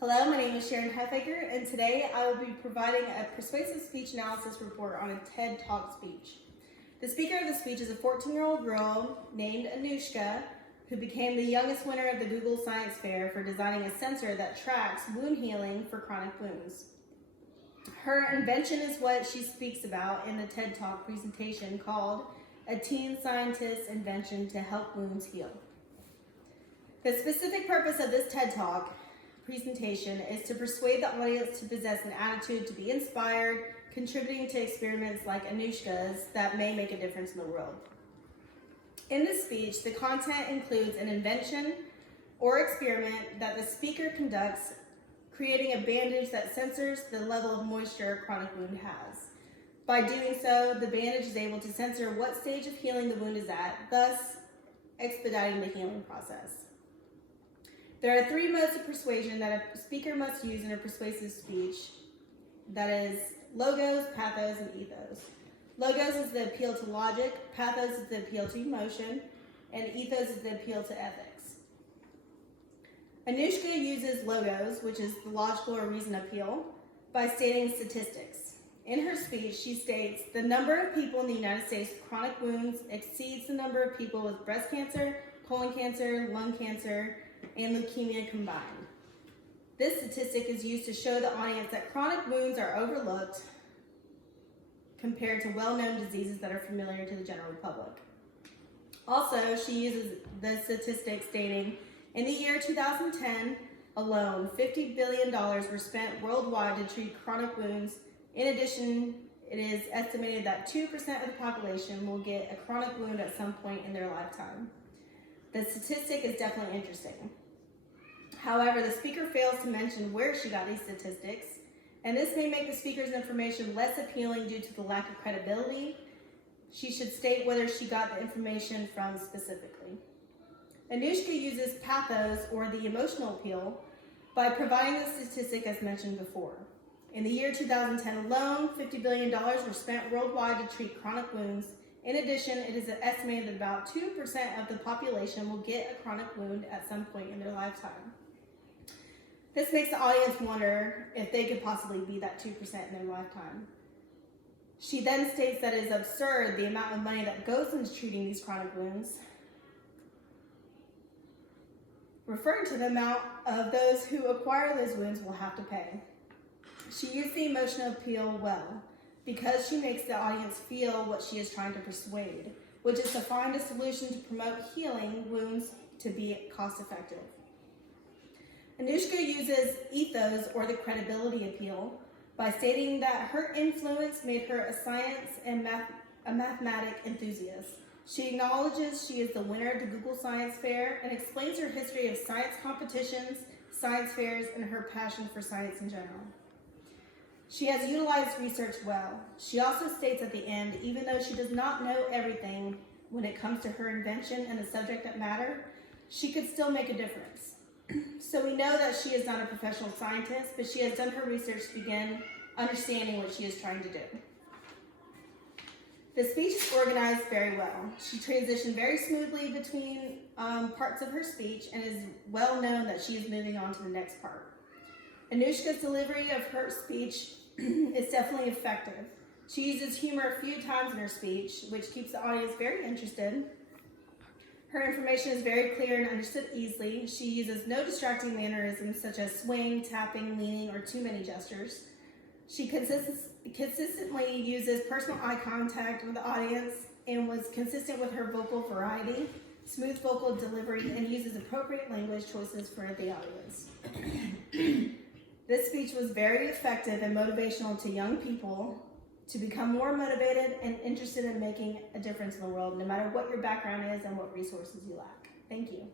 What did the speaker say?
Hello, my name is Sharon Huffaker, and today I will be providing a persuasive speech analysis report on a TED Talk speech. The speaker of the speech is a 14-year-old girl named Anushka, who became the youngest winner of the Google Science Fair for designing a sensor that tracks wound healing for chronic wounds. Her invention is what she speaks about in the TED Talk presentation called A Teen Scientist's Invention to Help Wounds Heal. The specific purpose of this TED Talk presentation is to persuade the audience to possess an attitude to be inspired, contributing to experiments like Anushka's that may make a difference in the world. In this speech, the content includes an invention or experiment that the speaker conducts, creating a bandage that censors the level of moisture a chronic wound has. By doing so, the bandage is able to censor what stage of healing the wound is at, thus expediting the healing process. There are 3 modes of persuasion that a speaker must use in a persuasive speech. That is logos, pathos, and ethos. Logos is the appeal to logic, pathos is the appeal to emotion, and ethos is the appeal to ethics. Anushka uses logos, which is the logical or reason appeal, by stating statistics. In her speech, she states, the number of people in the United States with chronic wounds exceeds the number of people with breast cancer, colon cancer, lung cancer, and leukemia combined. This statistic is used to show the audience that chronic wounds are overlooked compared to well-known diseases that are familiar to the general public. Also, she uses the statistic stating, in the year 2010 alone, $50 billion were spent worldwide to treat chronic wounds. In addition, it is estimated that 2% of the population will get a chronic wound at some point in their lifetime. The statistic is definitely interesting. However, the speaker fails to mention where she got these statistics, and this may make the speaker's information less appealing due to the lack of credibility. She should state whether she got the information from specifically. Anushka uses pathos, or the emotional appeal, by providing the statistic as mentioned before. In the year 2010 alone, $50 billion were spent worldwide to treat chronic wounds. In addition, it is estimated that about 2% of the population will get a chronic wound at some point in their lifetime. This makes the audience wonder if they could possibly be that 2% in their lifetime. She then states that it is absurd the amount of money that goes into treating these chronic wounds, referring to the amount of those who acquire those wounds will have to pay. She used the emotional appeal well, because she makes the audience feel what she is trying to persuade, which is to find a solution to promote healing wounds to be cost-effective. Anushka uses ethos, or the credibility appeal, by stating that her influence made her a science and a mathematic enthusiast. She acknowledges she is the winner of the Google Science Fair and explains her history of science competitions, science fairs, and her passion for science in general. She has utilized research well. She also states at the end, even though she does not know everything when it comes to her invention and the subject that matter, she could still make a difference. So we know that she is not a professional scientist, but she has done her research to begin understanding what she is trying to do. The speech is organized very well. She transitioned very smoothly between parts of her speech and is well known that she is moving on to the next part. Anushka's delivery of her speech is definitely effective. She uses humor a few times in her speech, which keeps the audience very interested. Her information is very clear and understood easily. She uses no distracting mannerisms such as swing, tapping, leaning, or too many gestures. She consistently uses personal eye contact with the audience and was consistent with her vocal variety, smooth vocal delivery, and uses appropriate language choices for the audience. This speech was very effective and motivational to young people to become more motivated and interested in making a difference in the world, no matter what your background is and what resources you lack. Thank you.